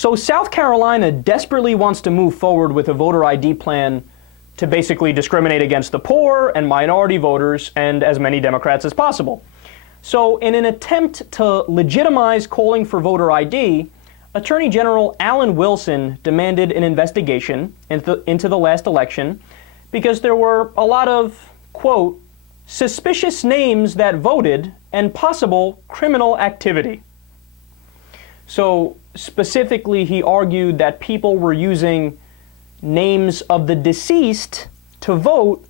So South Carolina desperately wants to move forward with a voter ID plan to basically discriminate against the poor and minority voters and as many Democrats as possible. So in an attempt to legitimize calling for voter ID, Attorney General Alan Wilson demanded an investigation into the last election because there were a lot of, quote, suspicious names that voted and possible criminal activity. So specifically, he argued that people were using names of the deceased to vote,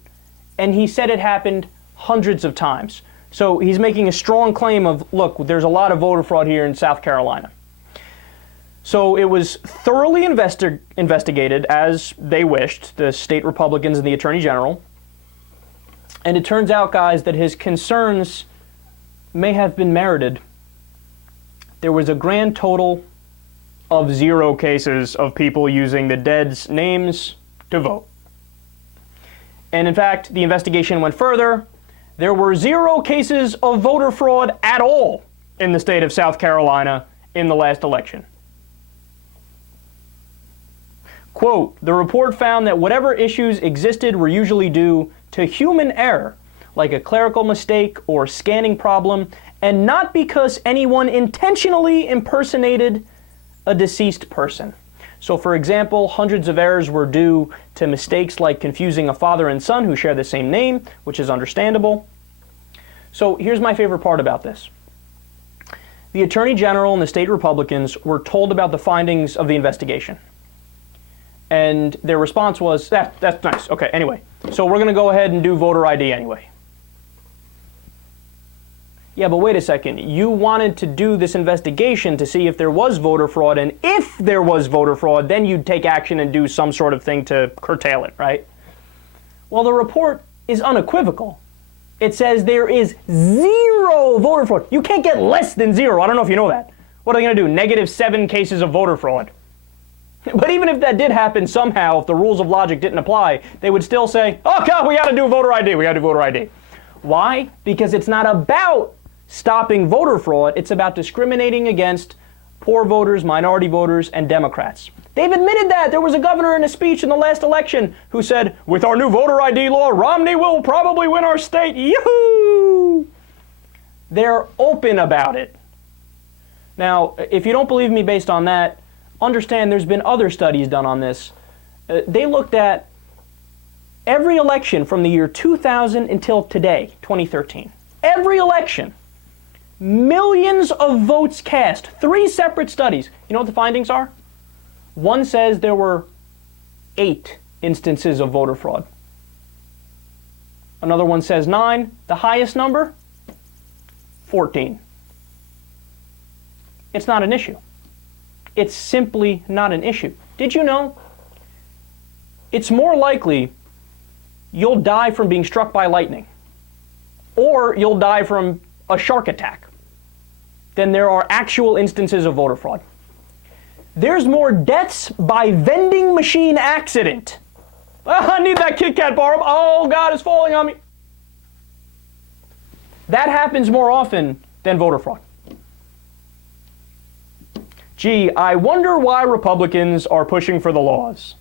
and he said it happened hundreds of times. So he's making a strong claim of, look, there's a lot of voter fraud here in South Carolina. So it was thoroughly investigated, as they wished, the state Republicans and the Attorney General. And it turns out, guys, that his concerns may have been merited. There was a grand total of 0 cases of people using the dead's names to vote. And in fact, the investigation went further. There were 0 cases of voter fraud at all in the state of South Carolina in the last election. Quote, the report found that whatever issues existed were usually due to human error, like a clerical mistake or scanning problem, and not because anyone intentionally impersonated a deceased person. So for example, hundreds of errors were due to mistakes like confusing a father and son who share the same name, which is understandable. So here's my favorite part about this. The Attorney General and the state Republicans were told about the findings of the investigation. And their response was, that's nice. Okay, anyway. So we're going to go ahead and do voter ID anyway. Yeah, but wait a second. You wanted to do this investigation to see if there was voter fraud, and if there was voter fraud, then you'd take action and do some sort of thing to curtail it, right? Well, the report is unequivocal. It says there is 0 voter fraud. You can't get less than 0. I don't know if you know that. What are they going to do? -7 cases of voter fraud. But even if that did happen somehow, if the rules of logic didn't apply, they would still say, oh God, we got to do voter ID. We got to do voter ID. Why? Because it's not about stopping voter fraud. It's about discriminating against poor voters, minority voters, and Democrats. They've admitted that. There was a governor in a speech in the last election who said, with our new voter ID law, Romney will probably win our state. Yoo-hoo! They're open about it. Now, if you don't believe me based on that, understand there's been other studies done on this. They looked at every election from the year 2000 until today, 2013. Every election. Millions of votes cast. 3 separate studies. You know what the findings are? One says there were 8 instances of voter fraud. Another one says 9. The highest number? 14. It's not an issue. It's simply not an issue. Did you know? It's more likely you'll die from being struck by lightning, or you'll die from a shark attack, than there are actual instances of voter fraud. There's more deaths by vending machine accident. Oh, I need that Kit Kat bar. Oh, God, it's falling on me. That happens more often than voter fraud. Gee, I wonder why Republicans are pushing for the laws.